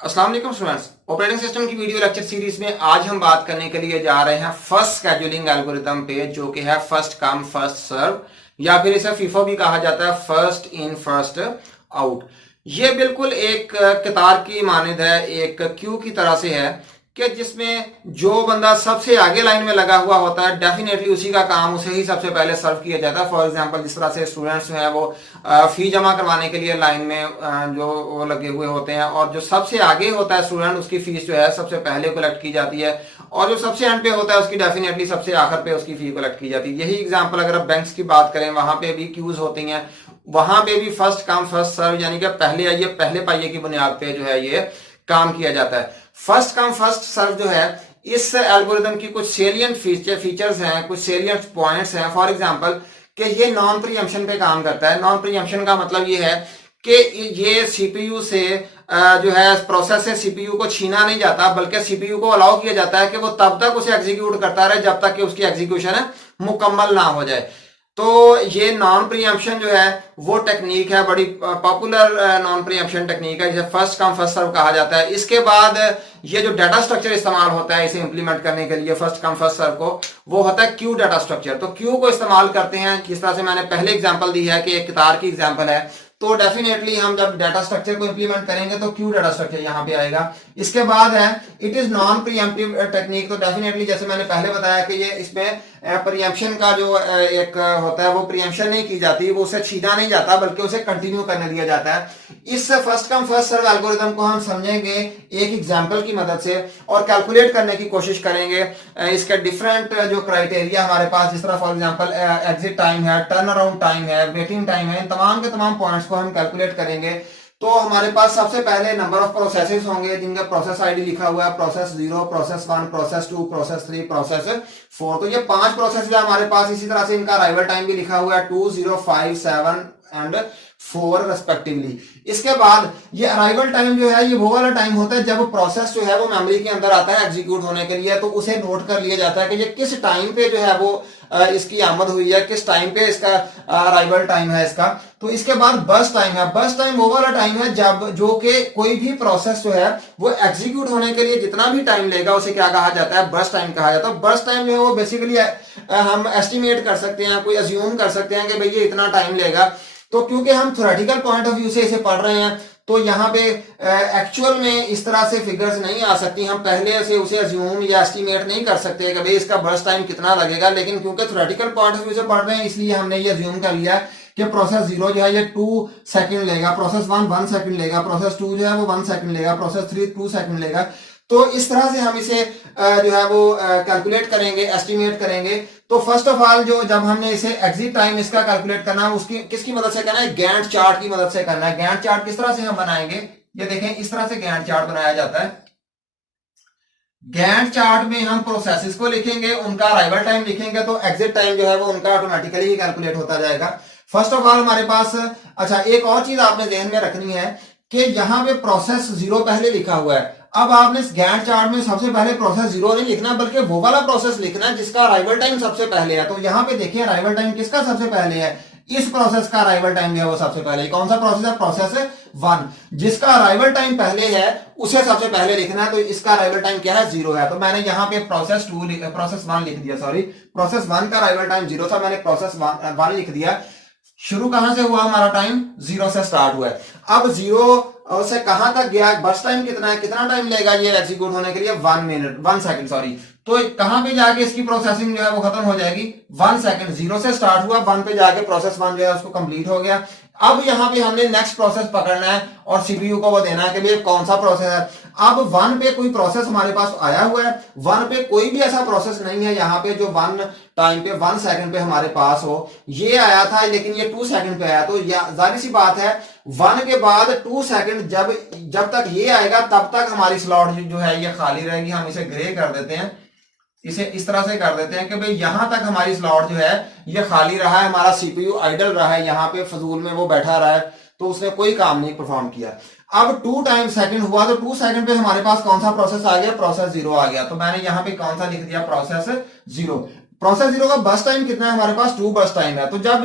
अस्सलाम वालेकुम students. Operating system की वीडियो लेक्चर सीरीज में आज हम बात करने के लिए जा रहे हैं फर्स्ट स्केड्यूलिंग एल्गोरिथम पे, जो कि है फर्स्ट कम फर्स्ट सर्व, या फिर इसे फीफो भी कहा जाता है, फर्स्ट इन फर्स्ट आउट। ये बिल्कुल एक कतार की मानद है, एक क्यू की तरह से है कि जिसमें जो बंदा सबसे आगे लाइन में लगा हुआ होता है डेफिनेटली उसी का काम उसे ही सबसे पहले सर्व किया जाता है। फॉर एग्जांपल, जिस तरह से स्टूडेंट्स हैं वो फी जमा करवाने के लिए लाइन में जो वो लगे हुए होते हैं, और जो सबसे आगे होता है स्टूडेंट उसकी फीस जो है सबसे पहले कलेक्ट की जाती है, और जो सबसे एंड पे होता है उसकी डेफिनेटली सबसे आखिर पे उसकी फी कलेक्ट की जाती है। यही एग्जाम्पल अगर आप बैंक्स की बात करें, वहां पे भी क्यूज होती हैं, वहां पे भी फर्स्ट कम फर्स्ट सर्व, यानी कि पहले आइए पहले पाइए की बुनियाद पे जो है ये काम किया जाता है। फर्स्ट कम फर्स्ट सर्व जो है इस एल्गोरिथम की कुछ सेलियंट फीचर्स हैं, कुछ सेलियंट पॉइंट्स हैं। फॉर एग्जांपल कि ये नॉन प्रीएम्पशन पे काम करता है। नॉन प्रीएम्पशन का मतलब ये है कि ये सीपीयू से जो है प्रोसेस से सीपीयू को छीना नहीं जाता, बल्कि सीपीयू को अलाउ किया जाता है कि वो तब तक उसे एग्जीक्यूट करता रहे जब तक कि उसकी एग्जीक्यूशन मुकम्मल ना हो जाए। तो ये नॉन प्रीएम्पशन जो है वो टेक्निक है, बड़ी पॉपुलर नॉन प्रीएम्पशन टेक्निक है, जिसे फर्स्ट कम फर्स्ट सर्व कहा जाता है। इसके बाद ये जो डाटा स्ट्रक्चर इस्तेमाल होता है इसे इंप्लीमेंट करने के लिए फर्स्ट कम फर्स्ट सर्व को, वो होता है क्यू डाटा स्ट्रक्चर। तो क्यू को इस्तेमाल करते हैं, जिस तरह से मैंने पहले एग्जांपल दी है कि एक कतार की एग्जांपल है, तो डेफिनेटली हम जब डाटा स्ट्रक्चर को इंप्लीमेंट करेंगे तो क्यू डाटा स्ट्रक्चर यहां पे आएगा। इसके बाद है it is non pre-emptive technique. तो डेफिनेटली जैसे मैंने पहले बताया कि ये इसमें प्रीएम्पशन का जो एक होता है वो प्रीएम्पशन नहीं की जाती, वो उसे छीना नहीं जाता बल्कि उसे कंटिन्यू करने दिया जाता है। इस first come first serve algorithm को हम समझेंगे एक एग्जांपल की मदद से और कैलकुलेट करने की कोशिश करेंगे। इसके डिफरेंट जो क्राइटेरिया हमारे पास, जिस तरह फॉर एग्जांपल एग्जिट टाइम है, टर्न अराउंड टाइम है, वेटिंग टाइम है, इन तमाम के तमाम पॉइंट्स को हम कैलकुलेट करेंगे। तो हमारे पास सबसे पहले नंबर ऑफ प्रोसेसेस होंगे जिनका प्रोसेस आईडी लिखा हुआ है, process 0, process 1, process 2, process 3, process 4। तो ये 5 प्रोसेस है हमारे पास। इसी तरह से इनका अराइवल टाइम भी लिखा हुआ है 2, 0, 5, 7 एंड 4 रेस्पेक्टिवली। इसके बाद ये अराइवल टाइम जो है ये वो वाला टाइम होता है जब प्रोसेस जो है वो मेमोरी के अंदर आता है एग्जीक्यूट होने के लिए, तो उसे नोट कर लिया जाता है कि ये किस टाइम पे जो है वो इसकी आमद हुई है, किस टाइम पे इसका अराइवल टाइम है इसका। तो इसके बाद बर्स्ट टाइम है। बर्स्ट टाइम वो वाला टाइम है जब जो कि कोई भी प्रोसेस जो है वो एग्जीक्यूट होने के लिए जितना भी टाइम लेगा उसे क्या कहा जाता है, बर्स्ट टाइम कहा जाता है। बर्स्ट टाइम जो है वो बेसिकली हम एस्टिमेट कर सकते हैं, कोई अज्यूम कर सकते हैं कि भाई ये इतना टाइम लेगा। तो क्योंकि हम थ्योरेटिकल पॉइंट ऑफ व्यू से इसे पढ़ रहे हैं तो यहाँ पे एक्चुअल में इस तरह से फिगर्स नहीं आ सकती, हम पहले से उसे अज्यूम या एस्टिमेट नहीं कर सकते कि भाई इसका बर्स्ट टाइम कितना लगेगा। लेकिन क्योंकि थ्योरेटिकल पॉइंट ऑफ व्यू से पढ़ रहे हैं इसलिए हमने ये अज्यूम कर लिया कि प्रोसेस 0 जो है ये 2 सेकंड लेगा, प्रोसेस 1 सेकंड लेगा, प्रोसेस 2 जो है वो 1 सेकंड लेगा, प्रोसेस 3 2 सेकंड लेगा। तो इस तरह से हम इसे जो है वो कैलकुलेट करेंगे, एस्टिमेट करेंगे। तो फर्स्ट ऑफ ऑल जो जब हमने इसे एग्जिट टाइम इसका कैलकुलेट करना है उसकी किसकी मदद से करना है, गैंट चार्ट की मदद से करना है। गैंट चार्ट किस तरह से हम बनाएंगे, ये देखें इस तरह से गैंट चार्ट बनाया जाता है। गैंट चार्ट में हम प्रोसेसेस को लिखेंगे, उनका अराइवल टाइम लिखेंगे, तो एग्जिट टाइम जो है वो उनका ऑटोमेटिकली ही कैलकुलेट होता जाएगा। फर्स्ट ऑफ ऑल हमारे पास अच्छा एक और चीज आपने ध्यान में रखनी है कि यहाँ पे प्रोसेस 0 पहले लिखा हुआ है। अब आपने इस गैंट चार्ट में सबसे पहले प्रोसेस 0 नहीं लिखना बल्कि वो वाला प्रोसेस लिखना है जिसका अराइवल टाइम सबसे पहले है। तो यहाँ पे देखिए अराइवल टाइम किसका सबसे पहले है, इस प्रोसेस का अराइवल टाइम जो है वो सबसे पहले। कौन सा प्रोसेस है, प्रोसेस 1। जिसका अराइवल टाइम पहले है उसे सबसे पहले लिखना है, तो इसका अराइवल टाइम क्या है, 0 है। तो मैंने यहाँ पे प्रोसेस 1 लिख दिया, सॉरी प्रोसेस 1 का अराइवल टाइम 0 था, मैंने प्रोसेस 1 लिख दिया। शुरू कहां से हुआ, हमारा टाइम 0 से स्टार्ट हुआ है। अब 0 से कहां तक गया, बर्स्ट टाइम कितना है, कितना टाइम लेगा ये एग्जीक्यूट होने के लिए, 1 सेकंड सॉरी। तो कहां पे जाके इसकी प्रोसेसिंग जो है वो खत्म हो जाएगी, 1 सेकंड। 0 से स्टार्ट हुआ, 1 पे जाके प्रोसेस 1 जो है उसको कंप्लीट हो गया। अब यहां पे हमने नेक्स्ट प्रोसेस पकड़ना है और सीपीयू को वो देना है कि भाई कौन सा प्रोसेस है। अब 1 पे कोई प्रोसेस हमारे पास आया हुआ है, 1 पे कोई भी ऐसा प्रोसेस नहीं है यहाँ पे जो 1 टाइम पे 1 सेकंड पे हमारे पास हो। ये आया था लेकिन ये 2 सेकंड पे आया, तो जाहिर सी बात है 1 के बाद 2 सेकंड जब तक ये आएगा तब तक हमारी स्लॉट जो है ये खाली रहेगी। हम इसे ग्रे कर देते हैं, इसे इस तरह से कर देते हैं कि भाई यहां तक हमारी स्लॉट जो है ये खाली रहा है, हमारा सीपीयू आइडल रहा है, यहाँ पे फजूल में वो बैठा रहा है, तो उसने कोई काम नहीं परफॉर्म किया। अब 2 टाइम सेकंड हुआ तो 2 सेकंड पे हमारे पास कौन सा प्रोसेस आ गया, प्रोसेस 0 आ गया। तो मैंने यहाँ पे कौन सा लिख दिया, प्रोसेस 0। प्रोसेस 0 का बस टाइम कितना है हमारे पास, 2 बस टाइम है। तो जब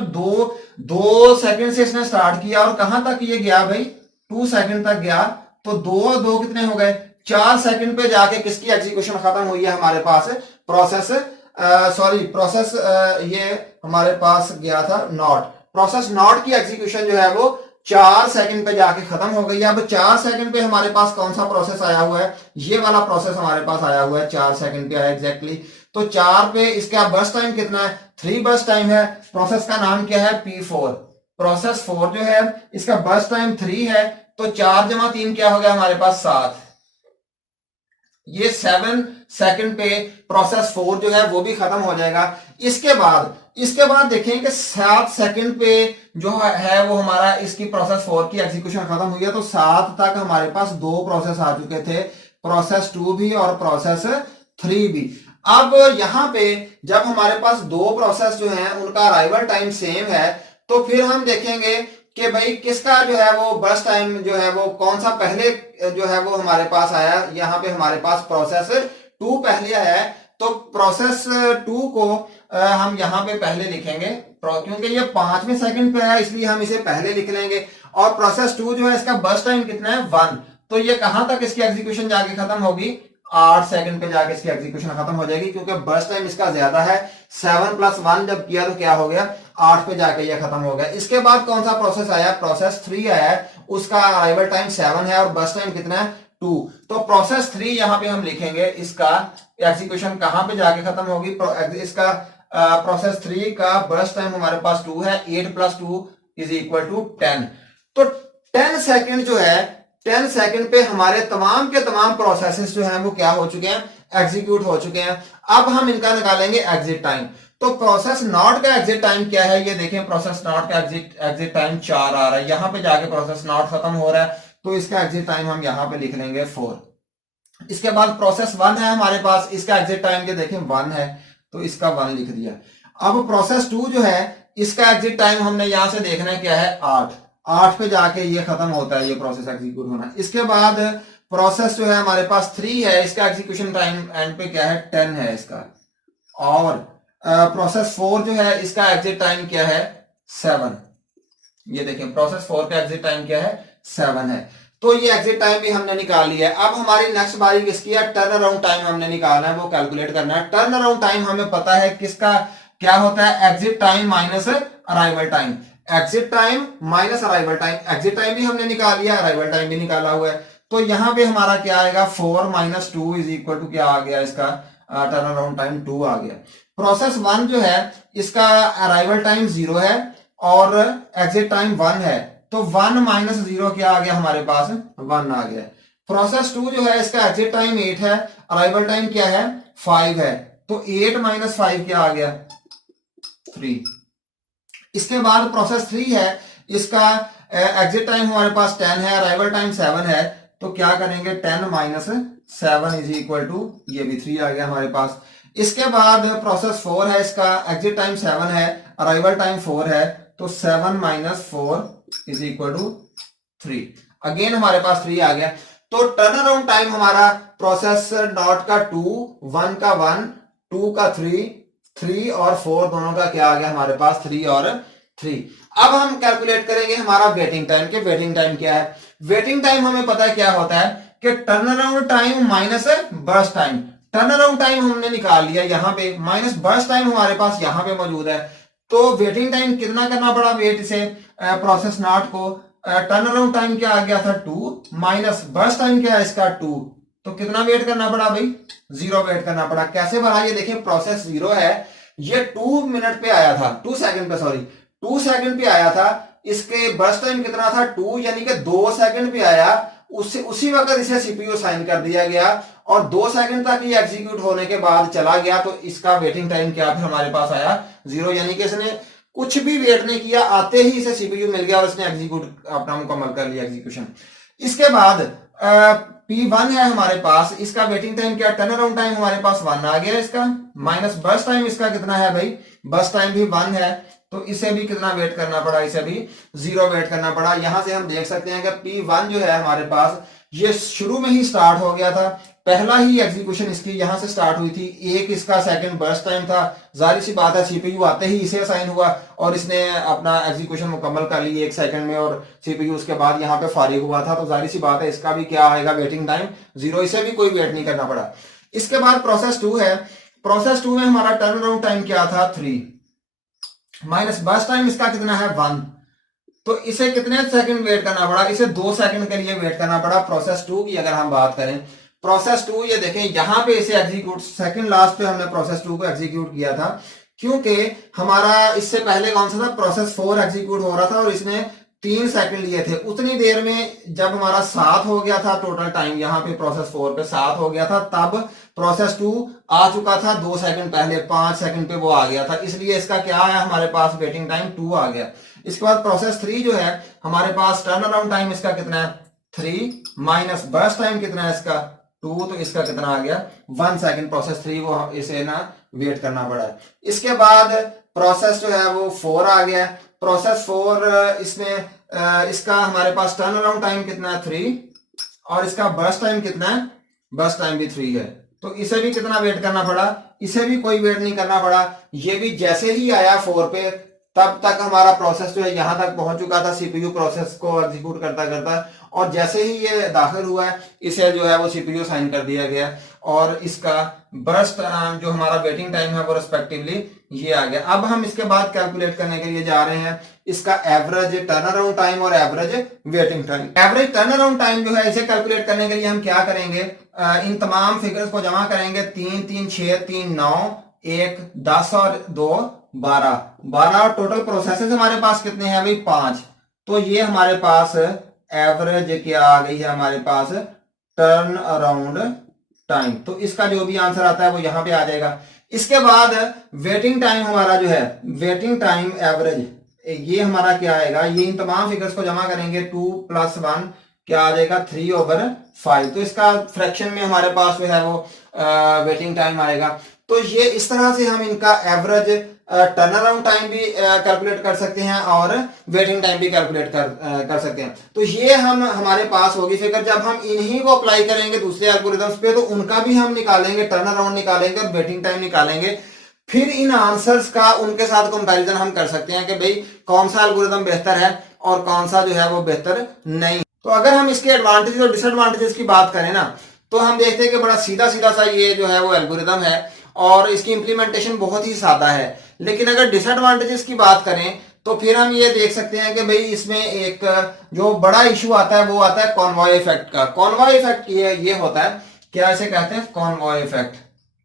दो सेकंड से इसने स्टार्ट किया और कहां तक ये गया भाई, 2 सेकंड तक गया, तो 2 और 2 कितने हो गए, 4 सेकंड पे जाके किसकी एग्जीक्यूशन खत्म हुई है हमारे पास, प्रोसेस प्रोसेस ये हमारे पास गया था नॉट, प्रोसेस नॉट की एग्जीक्यूशन जो है वो 4 सेकंड पे जाके खत्म हो गई है। अब 4 सेकंड पे हमारे पास कौन सा प्रोसेस आया हुआ है, ये वाला प्रोसेस हमारे पास आया हुआ है, 4 सेकंड पे आया एग्जैक्टली। तो 4 पे इसका बर्स्ट टाइम कितना है, 3 बर्स्ट टाइम है। प्रोसेस का नाम क्या है, P4। प्रोसेस 4 जो है इसका बर्स्ट टाइम 3 है, तो 4 जमा 3 क्या हो गया हमारे पास 7। ये 7 सेकंड पे प्रोसेस 4 जो है वो भी खत्म हो जाएगा। इसके बाद देखें कि 7 सेकंड पे जो है वो हमारा इसकी प्रोसेस 4 की एग्जीक्यूशन खत्म हुई है, तो 7 तक हमारे पास 2 प्रोसेस आ चुके थे, प्रोसेस 2 भी और प्रोसेस 3 भी। अब यहां पे जब हमारे पास 2 प्रोसेस जो हैं उनका अराइवल टाइम सेम है, तो फिर हम देखेंगे कि भाई किसका जो है वो बर्स्ट टाइम जो है वो कौन सा पहले जो है वो हमारे पास आया। यहाँ पे हमारे पास प्रोसेस 2 पहले आया है, तो प्रोसेस 2 को हम यहाँ पे पहले लिखेंगे, क्योंकि ये 5वें सेकंड पे आया इसलिए हम इसे पहले लिख लेंगे। और प्रोसेस 2 जो है इसका बर्स्ट टाइम कितना है, 1। तो ये कहां तक इसकी एग्जीक्यूशन जाके खत्म होगी, 8 सेकंड पे जाके इसकी एग्जीक्यूशन खत्म हो जाएगी, क्योंकि बर्स्ट टाइम इसका ज्यादा है। 7 + 1 जब किया तो क्या हो गया, 8 पे जाके ये खत्म हो गया। इसके बाद कौन सा प्रोसेस आया, प्रोसेस 3 आया है, उसका अराइवल टाइम 7 है और बर्स्ट टाइम कितना है, 2। तो प्रोसेस 3 यहां पे हम लिखेंगे, इसका एग्जीक्यूशन कहां पे जाके खत्म होगी, इसका प्रोसेस 3 का बर्स्ट टाइम हमारे पास 2 है, 8 + 2 = 10। तो 10 सेकंड जो है, 10 सेकंड पे हमारे तमाम के तमाम प्रोसेसेस जो हैं वो क्या हो चुके हैं, एग्जीक्यूट हो चुके हैं। अब हम इनका निकालेंगे एग्जिट टाइम। तो प्रोसेस नॉट का एग्जिट टाइम क्या है, ये देखें, प्रोसेस नॉट का एग्जिट टाइम 4 आ रहा है, यहां पे जाके प्रोसेस नॉट खत्म हो रहा है, तो इसका एग्जिट टाइम हम यहां पे लिख लेंगे 4। इसके बाद प्रोसेस 1 है हमारे पास, इसका एग्जिट टाइम ये देखें 1 है, तो इसका 1 लिख दिया। अब प्रोसेस 2 जो है इसका एग्जिट टाइम हमने यहां से देखना है क्या है, 8 पे जाके ये खत्म होता है, ये प्रोसेस एग्जीक्यूट होना। इसके बाद प्रोसेस जो है हमारे पास 3 है, इसका एग्जीक्यूशन टाइम एंड पे क्या है, 10 है इसका। और प्रोसेस 4 जो है इसका एग्जिट टाइम क्या है, 7। ये देखें, प्रोसेस 4 का एग्जिट टाइम क्या है, 7 है। तो ये एग्जिट टाइम भी हमने निकाल लिया है। अब हमारी नेक्स्ट बारी किसकी है, टर्न अराउंड टाइम हमने निकालना है, वो कैलकुलेट करना है। टर्न अराउंड टाइम हमें पता है किसका क्या होता है, exit time minus arrival time. Exit time minus arrival time, exit time भी हमने निकाल लिया, अराइवल टाइम भी निकाला हुआ है। तो यहां पे हमारा क्या आएगा, 4 - 2 = क्या आ गया, इसका टर्न अराउंड टाइम 2 आ गया। प्रोसेस 1 जो है इसका अराइवल टाइम 0 है और एग्जिट टाइम 1 है, तो 1 - 0 क्या आ गया हमारे पास, 1 आ गया। प्रोसेस 2 जो है इसका एग्जिट टाइम 8 है, अराइवल टाइम क्या है, 5 है, तो 8 - 5 क्या आ गया, 3। इसके बाद प्रोसेस 3 है, इसका एग्जिट टाइम हमारे पास 10 है, अराइवल टाइम 7 है, तो क्या करेंगे, 10 - 7 = ये भी 3 आ गया हमारे पास। इसके बाद प्रोसेस 4 है, इसका एग्जिट टाइम 7 है, अराइवल टाइम 4 है, तो 7 - 4 = 3। अगेन हमारे पास 3 आ गया। तो टर्न अराउंड टाइम हमारा प्रोसेस नॉट का 2, 1 का 1, 2 का 3 और 4 दोनों का क्या आ गया हमारे पास, 3 और 3। अब हम कैलकुलेट करेंगे हमारा वेटिंग टाइम के, वेटिंग टाइम क्या है। वेटिंग टाइम हमें पता है क्या होता है कि turn around time minus burst time. Turn around time हमने निकाल लिया यहाँ पे, माइनस बर्स्ट टाइम हमारे पास यहाँ पे मौजूद है। तो वेटिंग टाइम कितना करना पड़ा वेट से प्रोसेस नॉट को, टर्न अराउंड टाइम क्या आ गया था 2 माइनस बर्स्ट टाइम क्या है इसका 2, तो कितना वेट करना पड़ा भाई, 0 वेट करना पड़ा। कैसे बढ़ा, ये देखिए प्रोसेस 0 है, ये 2 मिनट पे आया था, 2 सेकंड पे, सॉरी 2 सेकंड पे आया था। इसके बर्स्ट टाइम कितना था, 2, यानी कि 2 सेकंड पे आया, उसी वक्त इसे सीपीयू साइन कर दिया गया और 2 सेकंड तक ये एग्जीक्यूट होने के बाद चला गया, तो इसका वेटिंग टाइम क्या फिर हमारे पास आया 0, यानी कि इसने कुछ भी वेट नहीं किया, आते ही इसे सीपीयू मिल गया और इसने एग्जीक्यूट अपना मुकम्मल कर लिया एग्जीक्यूशन। इसके बाद P1 है हमारे पास, इसका वेटिंग टाइम क्या, टर्न अराउंड टाइम हमारे पास 1 आ गया इसका, माइनस बर्स्ट टाइम इसका कितना है भाई, बर्स्ट टाइम भी 1 है, तो इसे भी कितना वेट करना पड़ा, इसे भी 0 वेट करना पड़ा। यहां से हम देख सकते हैं कि P1 जो है हमारे पास ये शुरू में ही स्टार्ट हो गया था, पहला ही एग्जीक्यूशन इसकी यहां से स्टार्ट हुई थी, एक इसका सेकंड बर्स्ट टाइम था। जाहिर सी बात है सीपीयू आते ही इसे असाइन हुआ और इसने अपना एग्जीक्यूशन मुकम्मल कर ली 1 सेकंड में, और सीपीयू उसके बाद यहाँ पे फारिग हुआ था, तो जाहिर सी बात है इसका भी क्या आएगा, वेटिंग टाइम 0, इसे भी कोई वेट नहीं करना पड़ा। इसके बाद प्रोसेस 2 है, प्रोसेस 2 में हमारा टर्न अराउंड टाइम क्या था 3 माइनस बर्स्ट टाइम इसका कितना है 1, तो इसे कितने सेकंड वेट करना पड़ा, इसे 2 सेकंड के लिए वेट करना पड़ा प्रोसेस 2 की। अगर हम बात करें प्रोसेस 2, ये देखें यहां पे इसे एग्जीक्यूट सेकंड लास्ट पे हमने प्रोसेस 2 को एग्जीक्यूट किया था, क्योंकि हमारा इससे पहले कौन सा था, प्रोसेस 4 एग्जीक्यूट हो रहा था और इसने 3 सेकंड लिए थे। उतनी देर में जब हमारा 7 हो गया था टोटल टाइम, यहाँ पे प्रोसेस 4 पे 7 हो गया था, तब प्रोसेस 2 आ चुका था 2 सेकंड पहले, 5 सेकंड पे वो आ गया था, इसलिए इसका क्या है हमारे पास वेटिंग टाइम 2 आ गया। इसके बाद प्रोसेस 3 जो है हमारे पास टर्न अराउंड टाइम इसका कितना है 3 माइनस बर्स्ट टाइम कितना है इसका 2, तो इसका कितना आ गया 1 सेकंड। प्रोसेस 3 को इसे ना वेट करना पड़ा है। इसके बाद प्रोसेस जो है वो 4 आ गया, प्रोसेस 4 इसमें इसका हमारे पास टर्न अराउंड टाइम कितना है 3 और इसका बर्स्ट टाइम कितना है, बर्स्ट टाइम भी 3 है, तो इसे भी कितना वेट करना पड़ा, इसे भी कोई वेट नहीं करना पड़ा। ये भी जैसे ही आया 4 पे तब तक हमारा प्रोसेस जो है यहां तक पहुंच चुका था सीपीयू प्रोसेस को एग्जीक्यूट करता करता, और जैसे ही ये दाखिल हुआ है इसे जो है वो सीपीयू साइन कर दिया गया और इसका बर्स्ट जो हमारा वेटिंग टाइम है वो रिस्पेक्टिवली ये आ गया। अब हम इसके बाद कैलकुलेट करने के लिए जा रहे हैं इसका एवरेज टर्न अराउंड टाइम और average waiting time. Average turn around time जो है इसे कैलकुलेट करने के लिए हम क्या करेंगे, इन तमाम फिगर्स को जमा करेंगे, 3 3 6 3 9 1 10 और 2 12 टोटल प्रोसेसेस हमारे पास कितने हैं अभी 5, तो ये हमारे पास एवरेज क्या आ गई है हमारे पास टर्न अराउंड टाइम, तो इसका जो भी आंसर आता है वो यहां पे आ जाएगा। इसके बाद वेटिंग टाइम हमारा जो है वेटिंग टाइम एवरेज, ये हमारा क्या आएगा, ये इन तमाम फिगर्स को जमा करेंगे 2 + 1 क्या आ जाएगा 3/5, तो इसका फ्रैक्शन में हमारे पास जो है वो वेटिंग टाइम आएगा। तो ये इस तरह से हम इनका एवरेज टर्न अराउंड टाइम भी कैलकुलेट कर सकते हैं और वेटिंग टाइम भी कैलकुलेट कर सकते हैं। तो ये हमारे पास होगी फिगर। जब हम इन्हीं को अप्लाई करेंगे दूसरे एल्गोरिथम्स पे तो उनका भी हम निकालेंगे, टर्न अराउंड निकालेंगे और वेटिंग टाइम निकालेंगे, फिर इन आंसर्स का उनके साथ कंपैरिजन हम कर सकते हैं कि भाई कौन सा एल्गोरिथम बेहतर है और कौन सा जो है वो बेहतर नहीं। तो अगर हम इसके एडवांटेजेस और डिसएडवांटेजेस की बात करें ना, तो हम देखते हैं कि बड़ा सीधा सीधा सा ये जो है वो एल्गोरिथम है और इसकी इंप्लीमेंटेशन बहुत ही सादा है। लेकिन अगर डिसएडवांटेजेस की बात करें तो फिर हम ये देख सकते हैं कि भाई इसमें एक जो बड़ा इशू आता है वो आता है कॉन्वॉय इफेक्ट का। कॉन्वॉय इफेक्ट ये होता है, क्या इसे कहते हैं कॉन्वॉय इफेक्ट,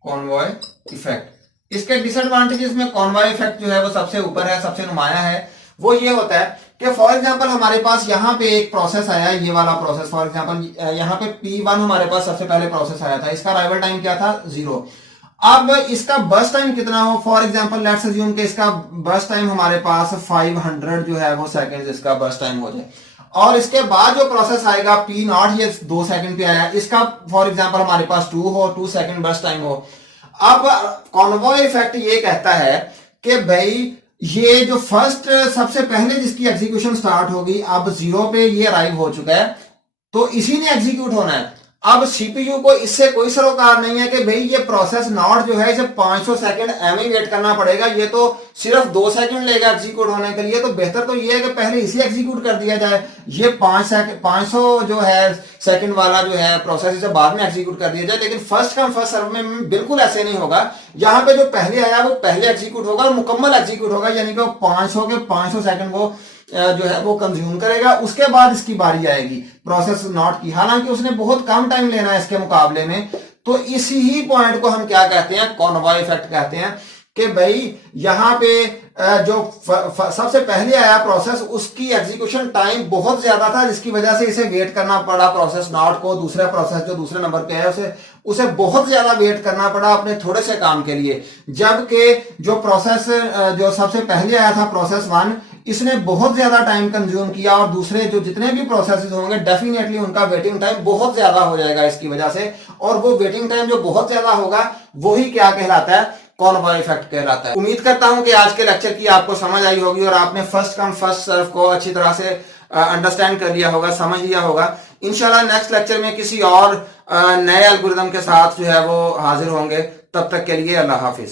कॉन्वॉय इफेक्ट। इसके डिसएडवांटेजेस में कॉन्वॉय इफेक्ट जो है वो सबसे ऊपर है, सबसे नुमाया है। वो ये होता है कि फॉर एग्जांपल हमारे पास यहाँ पे एक प्रोसेस आया, ये वाला प्रोसेस, फॉर एग्जांपल यहाँ पे P1 हमारे पास सबसे पहले प्रोसेस आया था, इसका अराइवल टाइम क्या था 0। अब इसका बर्स्ट टाइम कितना हो, फॉर एग्जांपल लेट्स अज्यूम कि इसका बर्स्ट टाइम हमारे पास 500 जो है वो सेकंड इसका बर्स्ट टाइम हो जाए, और इसके बाद जो प्रोसेस आएगा P0 ये 2 सेकंड पे आया, इसका फॉर एग्जांपल हमारे पास 2 सेकंड बर्स्ट टाइम हो। अब कॉन्वॉय इफेक्ट ये कहता है कि भाई ये जो फर्स्ट सबसे पहले जिसकी एग्जीक्यूशन स्टार्ट होगी अब 0 पे ये अराइव हो चुका है, तो इसी ने एग्जीक्यूट होना है। अब सीपीयू को इससे कोई सरोकार नहीं है कि भाई ये प्रोसेस नॉट जो है इसे 500 सेकंड एवं वेट करना पड़ेगा, ये तो सिर्फ 2 सेकंड लेगा एग्जीक्यूट होने के लिए। तो बेहतर तो ये है कि पहले इसे एग्जीक्यूट कर दिया जाए, ये 500 जो है सेकंड वाला जो है प्रोसेस इसे बाद में एग्जीक्यूट कर दिया जाए। लेकिन फर्स्ट कम फर्स्ट सर्व में बिल्कुल ऐसे नहीं होगा, यहाँ पे जो पहले आया वो पहले एग्जीक्यूट होगा और मुकम्मल एग्जीक्यूट होगा, यानी कि वो 500 के 500 सेकंड वो जो है वो कंज्यूम करेगा। उसके बाद इसकी बारी आएगी प्रोसेस नॉट की, हालांकि उसने बहुत कम टाइम लेना है इसके मुकाबले में। तो इसी ही पॉइंट को हम क्या कहते हैं कॉन्वॉय इफेक्ट कहते हैं कि भाई यहाँ पे जो सबसे पहले आया प्रोसेस उसकी एग्जीक्यूशन टाइम बहुत ज्यादा था, जिसकी वजह से इसे वेट करना पड़ा प्रोसेस नॉट को। दूसरा प्रोसेस जो दूसरे नंबर पे है उसे बहुत ज्यादा वेट करना पड़ा अपने थोड़े से काम के लिए, जबकि जो प्रोसेस जो सबसे पहले आया था प्रोसेस 1 इसने बहुत ज्यादा टाइम कंज्यूम किया, और दूसरे जो जितने भी प्रोसेसेस होंगे डेफिनेटली उनका वेटिंग टाइम बहुत ज्यादा हो जाएगा इसकी वजह से। और वो वेटिंग टाइम जो बहुत ज्यादा होगा वही क्या कहलाता है कॉन्वॉय इफेक्ट कहलाता है। उम्मीद करता हूं कि आज के लेक्चर की आपको समझ आई होगी और आपने फर्स्ट कम फर्स्ट सर्व को अच्छी तरह से अंडरस्टैंड कर लिया होगा, समझ लिया होगा। इंशाल्लाह नेक्स्ट लेक्चर में किसी और नए एल्गोरिदम के साथ जो है वो हाजिर होंगे। तब तक के लिए अल्लाह हाफिज।